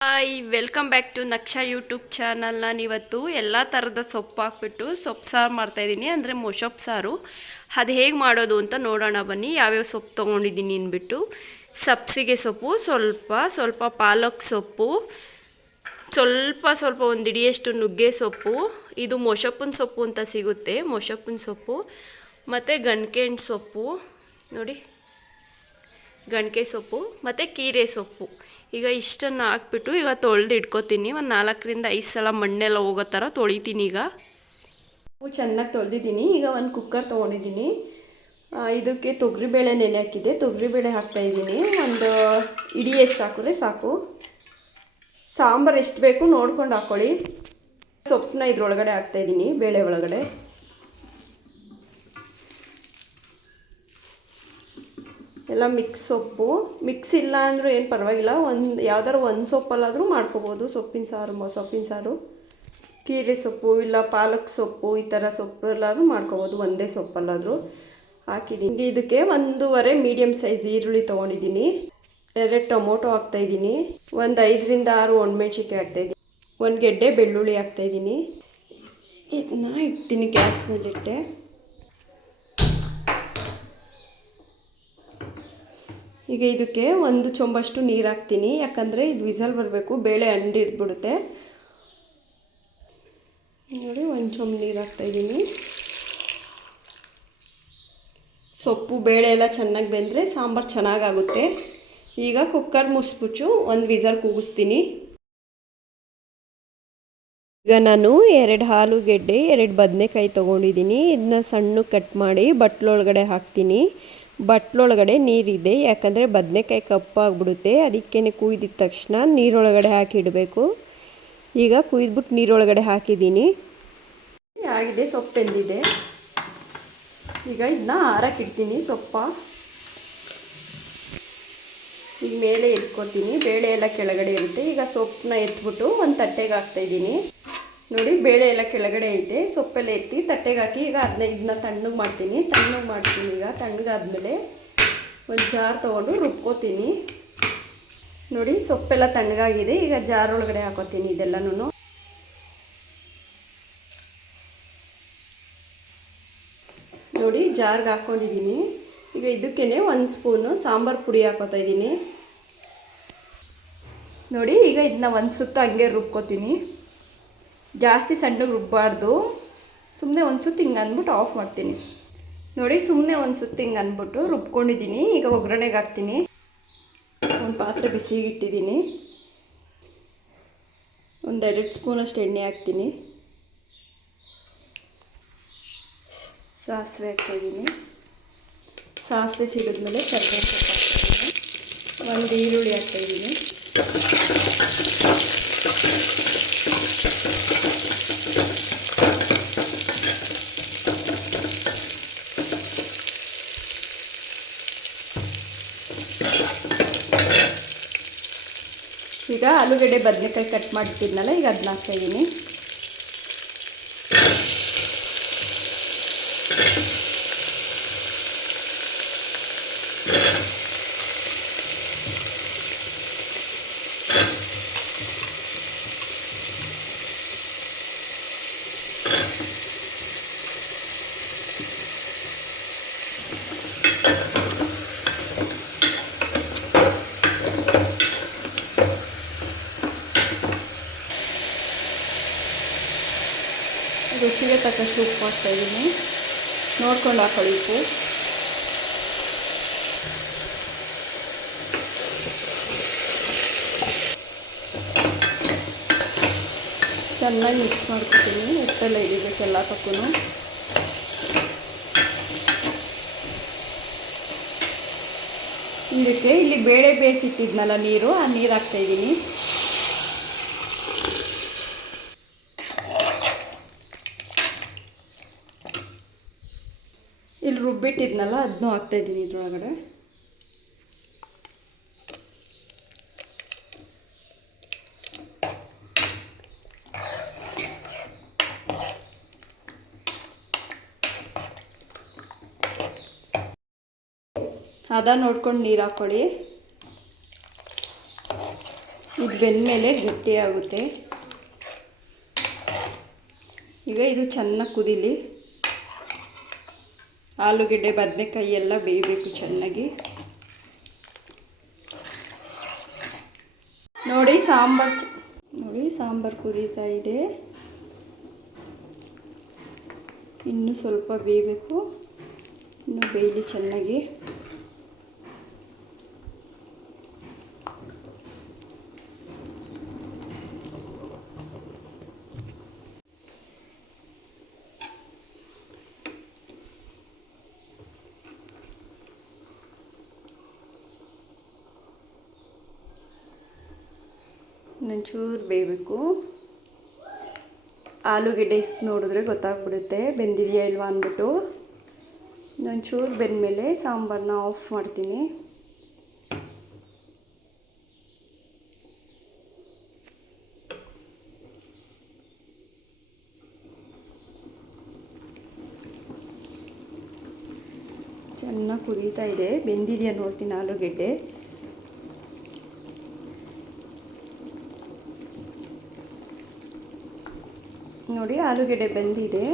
Hi, welcome back to Naksha YouTube channel. ನಾನಿವತ್ತು ಎಲ್ಲ ಥರದ ಸೊಪ್ಪು ಹಾಕ್ಬಿಟ್ಟು ಸೊಪ್ಪು ಸಾರು ಮಾಡ್ತಾಯಿದ್ದೀನಿ, ಅಂದರೆ ಮೊಸೊಪ್ಪು ಸಾರು. ಅದು ಹೇಗೆ ಮಾಡೋದು ಅಂತ ನೋಡೋಣ ಬನ್ನಿ. ಯಾವ್ಯಾವ ಸೊಪ್ಪು ತೊಗೊಂಡಿದ್ದೀನಿ ಅಂದ್ಬಿಟ್ಟು. ಸಬ್ಸಿಗೆ ಸೊಪ್ಪು ಸ್ವಲ್ಪ ಪಾಲಕ್ ಸೊಪ್ಪು, ಸ್ವಲ್ಪ ಒಂದು ಹಿಡಿಯಷ್ಟು ನುಗ್ಗೆ ಸೊಪ್ಪು. ಇದು ಮೊಸೊಪ್ಪಿನ ಸೊಪ್ಪು ಅಂತ ಸಿಗುತ್ತೆ, ಮೊಸೊಪ್ಪಿನ ಸೊಪ್ಪು. ಮತ್ತು ಗಣಕೆಹಣ್ಣು ಸೊಪ್ಪು ನೋಡಿ, ಗಣಕೆ ಸೊಪ್ಪು ಮತ್ತು ಕೀರೆ ಸೊಪ್ಪು. ಈಗ ಇಷ್ಟನ್ನು ಹಾಕ್ಬಿಟ್ಟು ಈಗ ತೊಳೆದು ಇಟ್ಕೊತೀನಿ. ಒಂದು 4-5 ಸಲ ಮಣ್ಣೆಲ್ಲ ಹೋಗೋ ಥರ ತೊಳಿತೀನಿ. ಈಗ ಚೆನ್ನಾಗಿ ತೊಳೆದಿದ್ದೀನಿ. ಈಗ ಒಂದು ಕುಕ್ಕರ್ ತೊಗೊಂಡಿದ್ದೀನಿ. ಇದಕ್ಕೆ ತೊಗರಿಬೇಳೆ ನೆನೆ ಹಾಕಿದ್ದೆ, ತೊಗರಿಬೇಳೆ ಹಾಕ್ತಾಯಿದ್ದೀನಿ. ಒಂದು ಇಡೀ ಎಷ್ಟು ಹಾಕಿದ್ರೆ ಸಾಕು. ಸಾಂಬಾರು ಎಷ್ಟು ಬೇಕು ನೋಡ್ಕೊಂಡು ಹಾಕ್ಕೊಳ್ಳಿ. ಸೊಪ್ಪನ್ನ ಇದ್ರೊಳಗಡೆ ಹಾಕ್ತಾಯಿದ್ದೀನಿ, ಬೇಳೆ ಒಳಗಡೆ. ಎಲ್ಲ ಮಿಕ್ಸ್ ಸೊಪ್ಪು. ಮಿಕ್ಸ್ ಇಲ್ಲ ಅಂದರೂ ಏನು ಪರವಾಗಿಲ್ಲ, ಯಾವ್ದಾದ್ರು ಒಂದು ಸೊಪ್ಪಲ್ಲಾದರೂ ಮಾಡ್ಕೋಬೋದು ಸೊಪ್ಪಿನ ಸಾರು. ಕೀರೆ ಸೊಪ್ಪು ಇಲ್ಲ ಪಾಲಕ್ ಸೊಪ್ಪು, ಈ ಥರ ಸೊಪ್ಪು ಎಲ್ಲಾದರೂ ಮಾಡ್ಕೋಬೋದು, ಒಂದೇ ಸೊಪ್ಪಲ್ಲಾದರೂ ಹಾಕಿದ್ದೀನಿ. ಇದಕ್ಕೆ 1.5 ಮೀಡಿಯಮ್ ಸೈಜ್ ಈರುಳ್ಳಿ ತೊಗೊಂಡಿದ್ದೀನಿ, 2 ಟೊಮೊಟೊ ಹಾಕ್ತಾಯಿದ್ದೀನಿ, ಒಂದು 5-6 ಒಣಮೆಣ್ಸಿನ್ಕಾಯಿ ಹಾಕ್ತಾಯಿದ್ದೀನಿ, 1 ಗೆಡ್ಡೆ ಬೆಳ್ಳುಳ್ಳಿ ಹಾಕ್ತಾಯಿದ್ದೀನಿ. ಇದನ್ನ ಇಡ್ತೀನಿ ಗ್ಯಾಸ್ ಮೇಲಿಟ್ಟೆ. ಈಗ ಇದಕ್ಕೆ 1 ಚೊಂಬಷ್ಟು ನೀರು ಹಾಕ್ತೀನಿ, ಯಾಕಂದರೆ ಇದು ವಿಸಲ್ ಬರಬೇಕು, ಬೇಳೆ ಅಂಡು ಹಿಡಿದ್ಬಿಡುತ್ತೆ. ನೋಡಿ, 1 ಚೊಂಬು ನೀರು ಹಾಕ್ತಾಯಿದ್ದೀನಿ. ಸೊಪ್ಪು ಬೇಳೆ ಎಲ್ಲ ಚೆನ್ನಾಗಿ ಬೆಂದರೆ ಸಾಂಬಾರು ಚೆನ್ನಾಗಾಗುತ್ತೆ. ಈಗ ಕುಕ್ಕರ್ ಮುಚ್ಚಿಬಿಟ್ಟು 1 ವಿಸಲ್ ಕೂಗಿಸ್ತೀನಿ. ಈಗ ನಾನು 2 ಆಲೂಗೆಡ್ಡೆ, 2 ಬದನೆಕಾಯಿ ತೊಗೊಂಡಿದ್ದೀನಿ. ಇದನ್ನ ಸಣ್ಣ ಕಟ್ ಮಾಡಿ ಬಟ್ಲೊಳಗಡೆ ಹಾಕ್ತೀನಿ. ಬಟ್ಲೊಳಗಡೆ ನೀರಿದೆ, ಯಾಕಂದರೆ ಬದನೆಕಾಯಿ ಕಪ್ಪಾಗ್ಬಿಡುತ್ತೆ. ಅದಕ್ಕೇ ಕುಯ್ದಿದ ತಕ್ಷಣ ನೀರೊಳಗಡೆ ಹಾಕಿಡಬೇಕು. ಈಗ ಕುಯ್ದ್ಬಿಟ್ಟು ನೀರೊಳಗಡೆ ಹಾಕಿದ್ದೀನಿ. ಆಗಿದೆ, ಸೊಪ್ಪು ಬೆಂದಿದೆ. ಈಗ ಇದನ್ನ ಆರಕ್ಕಿಡ್ತೀನಿ. ಈಗ ಮೇಲೆ ಎತ್ಕೊತೀನಿ, ಬೇಳೆ ಎಲ್ಲ ಕೆಳಗಡೆ ಇರುತ್ತೆ. ಈಗ ಸೊಪ್ಪನ್ನ ಎತ್ಬಿಟ್ಟು ಒಂದು ತಟ್ಟೆಗೆ ಹಾಕ್ತಾಯಿದ್ದೀನಿ. ನೋಡಿ, ಬೇಳೆ ಎಲ್ಲ ಕೆಳಗಡೆ ಐತೆ, ಸೊಪ್ಪೆಲ್ಲ ಎತ್ತಿ ತಟ್ಟೆಗೆ ಹಾಕಿ ಈಗ ಇದನ್ನ ತಣ್ಣಗೆ ಮಾಡ್ತೀನಿ. ಈಗ ತಣ್ಣಗಾದ್ಮೇಲೆ ಒಂದು ಜಾರ್ ತೊಗೊಂಡು ರುಬ್ಕೋತೀನಿ. ನೋಡಿ, ಸೊಪ್ಪೆಲ್ಲ ತಣ್ಣಗಾಗಿದೆ. ಈಗ ಜಾರ್ ಒಳಗಡೆ ಹಾಕೋತೀನಿ ಇದೆಲ್ಲನೂ. ನೋಡಿ, ಜಾರ್ಗೆ ಹಾಕ್ಕೊಂಡಿದ್ದೀನಿ. ಈಗ ಇದಕ್ಕೇ 1 ಸ್ಪೂನು ಸಾಂಬಾರು ಪುಡಿ ಹಾಕೋತಾ ಇದ್ದೀನಿ. ನೋಡಿ, ಈಗ ಇದನ್ನ ಒಂದು ಸುತ್ತ ಹಂಗೆ ರುಬ್ಕೋತೀನಿ. ಜಾಸ್ತಿ ಸಣ್ಣಗೆ ರುಬ್ಬಾರ್ದು, ಸುಮ್ಮನೆ ಒಂದು ಸುತ್ತು ಹಿಂಗೆ ಅಂದ್ಬಿಟ್ಟು ಆಫ್ ಮಾಡ್ತೀನಿ. ನೋಡಿ, ಸುಮ್ಮನೆ ಒಂದು ಸುತ್ತು ಹಿಂಗೆ ಅಂದ್ಬಿಟ್ಟು ರುಬ್ಕೊಂಡಿದ್ದೀನಿ. ಈಗ ಒಗ್ಗರಣೆಗೆ ಹಾಕ್ತೀನಿ. ಒಂದು ಪಾತ್ರೆ ಬಿಸಿಗೆ ಇಟ್ಟಿದ್ದೀನಿ, ಒಂದು 2 ಸ್ಪೂನಷ್ಟು ಎಣ್ಣೆ ಹಾಕ್ತೀನಿ. ಸಾಸಿವೆ ಹಾಕ್ತಾಯಿದ್ದೀನಿ. ಸಾಸಿವೆ ಸಿಡಿದ್ಮೇಲೆ ಕರಿಬೇವು ಸೊಪ್ಪು ಹಾಕ್ತಾಯಿದ್ದೀನಿ. 1 ಈರುಳ್ಳಿ ಹಾಕ್ತಾಯಿದ್ದೀನಿ. ಈಗ ಆಲೂಗಡ್ಡೆ ಬದನೆಕಾಯಿ ಕಟ್ ಮಾಡಿಟ್ಟಿದ್ನಲ್ಲ, ಈಗ ಅದನ್ನ ಹಾಕ್ತಾಯಿದ್ದೀನಿ. ರುಚಿಗೆ ತಕ್ಕಷ್ಟು ಉಪ್ಪು ಹಾಕ್ತಾಯಿದ್ದೀನಿ, ನೋಡ್ಕೊಂಡು ಹಾಕೊಳ್ಳಿ ಉಪ್ಪು. ಚೆನ್ನಾಗಿ ಮಿಕ್ಸ್ ಮಾಡ್ಕೊತೀನಿ. ಉಪ್ಪೆಲ್ಲ ಹಿಡಿಬೇಕು ಎಲ್ಲ ಪಕ್ಕೂ. ಇದಕ್ಕೆ ಇಲ್ಲಿ ಬೇಳೆ ಬೇಯಿಸಿಟ್ಟಿದ್ನಲ್ಲ ನೀರು, ಆ ನೀರು ಹಾಕ್ತಾಯಿದ್ದೀನಿ. ಇಲ್ಲಿ ರುಬ್ಬಿಟ್ಟಿದ್ನಲ್ಲ ಅದನ್ನೂ ಹಾಕ್ತಾಯಿದ್ದೀನಿ ಇದ್ರೊಳಗಡೆ. ಹದ ನೋಡ್ಕೊಂಡು ನೀರು ಹಾಕ್ಕೊಳ್ಳಿ. ಇದು ಬೆಂದಮೇಲೆ ಗಟ್ಟಿಯಾಗುತ್ತೆ. ಈಗ ಇದು ಚೆನ್ನಾಗಿ ಕುದೀಲಿ. ಆಲೂಗೆಡ್ಡೆ ಬದನೆಕಾಯಿ ಎಲ್ಲ ಬೇಯಬೇಕು ಚೆನ್ನಾಗಿ. ನೋಡಿ ಸಾಂಬಾರು ಕುದೀತಾ ಇದೆ. ಇನ್ನೂ ಸ್ವಲ್ಪ ಬೇಯಬೇಕು. ಇನ್ನೂ ಬೇಯಲಿ ಚೆನ್ನಾಗಿ. ಒಂಚೂರು ಬೇಯಬೇಕು. ಆಲೂಗೆಡ್ಡೆ ನೋಡಿದ್ರೆ ಗೊತ್ತಾಗ್ಬಿಡುತ್ತೆ ಬೆಂದಿದೆಯಾ ಇಲ್ವಾ ಅಂದ್ಬಿಟ್ಟು. ಒಂಚೂರು ಬೆಂದಮೇಲೆ ಸಾಂಬಾರನ್ನ ಆಫ್ ಮಾಡ್ತೀನಿ. ಚೆನ್ನಾಗಿ ಕುದೀತಾ ಇದೆ. ಬೆಂದಿದೆಯಾ ನೋಡ್ತೀನಿ ಆಲೂಗೆಡ್ಡೆ. ನೋಡಿ ಆಲೂಗೆಡ್ಡೆ ಬೆಂದಿದೆ.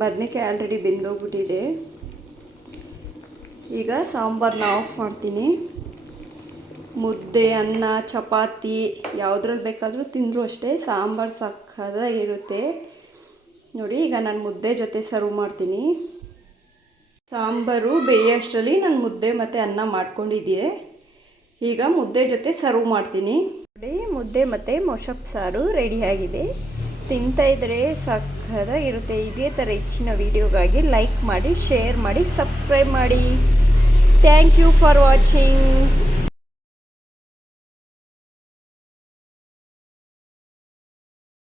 ಬದನೆಕಾಯಿ ಆಲ್ರೆಡಿ ಬೆಂದೋಗ್ಬಿಟ್ಟಿದೆ. ಈಗ ಸಾಂಬಾರನ್ನ ಆಫ್ ಮಾಡ್ತೀನಿ. ಮುದ್ದೆ, ಅನ್ನ, ಚಪಾತಿ ಯಾವುದ್ರಲ್ಲಿ ಬೇಕಾದರೂ ತಿಂದರೂ ಅಷ್ಟೇ ಸಾಂಬಾರು ಸಕ್ಕತ್ತಾಗಿರುತ್ತೆ. ನೋಡಿ ಈಗ ನಾನು ಮುದ್ದೆ ಜೊತೆ ಸರ್ವ್ ಮಾಡ್ತೀನಿ. ಸಾಂಬಾರು ಬೇಯೋಷ್ಟರಲ್ಲಿ ನಾನು ಮುದ್ದೆ ಮತ್ತು ಅನ್ನ ಮಾಡ್ಕೊಂಡಿದ್ದೆ. ಈಗ ಮುದ್ದೆ ಜೊತೆ ಸರ್ವ್ ಮಾಡ್ತೀನಿ. ನೋಡಿ ಮುದ್ದೆ ಮತ್ತು ಮೊಸಪ್ ಸಾರು ರೆಡಿಯಾಗಿದೆ. ತಿಂತಾ ಇದ್ದರೆ ಸಕ್ಕತ್ತಾಗಿರುತ್ತೆ. ಇದೇ ಥರ ಹೆಚ್ಚಿನ ವೀಡಿಯೋಗಾಗಿ ಲೈಕ್ ಮಾಡಿ, ಶೇರ್ ಮಾಡಿ, ಸಬ್ಸ್ಕ್ರೈಬ್ ಮಾಡಿ. Thank you for watching.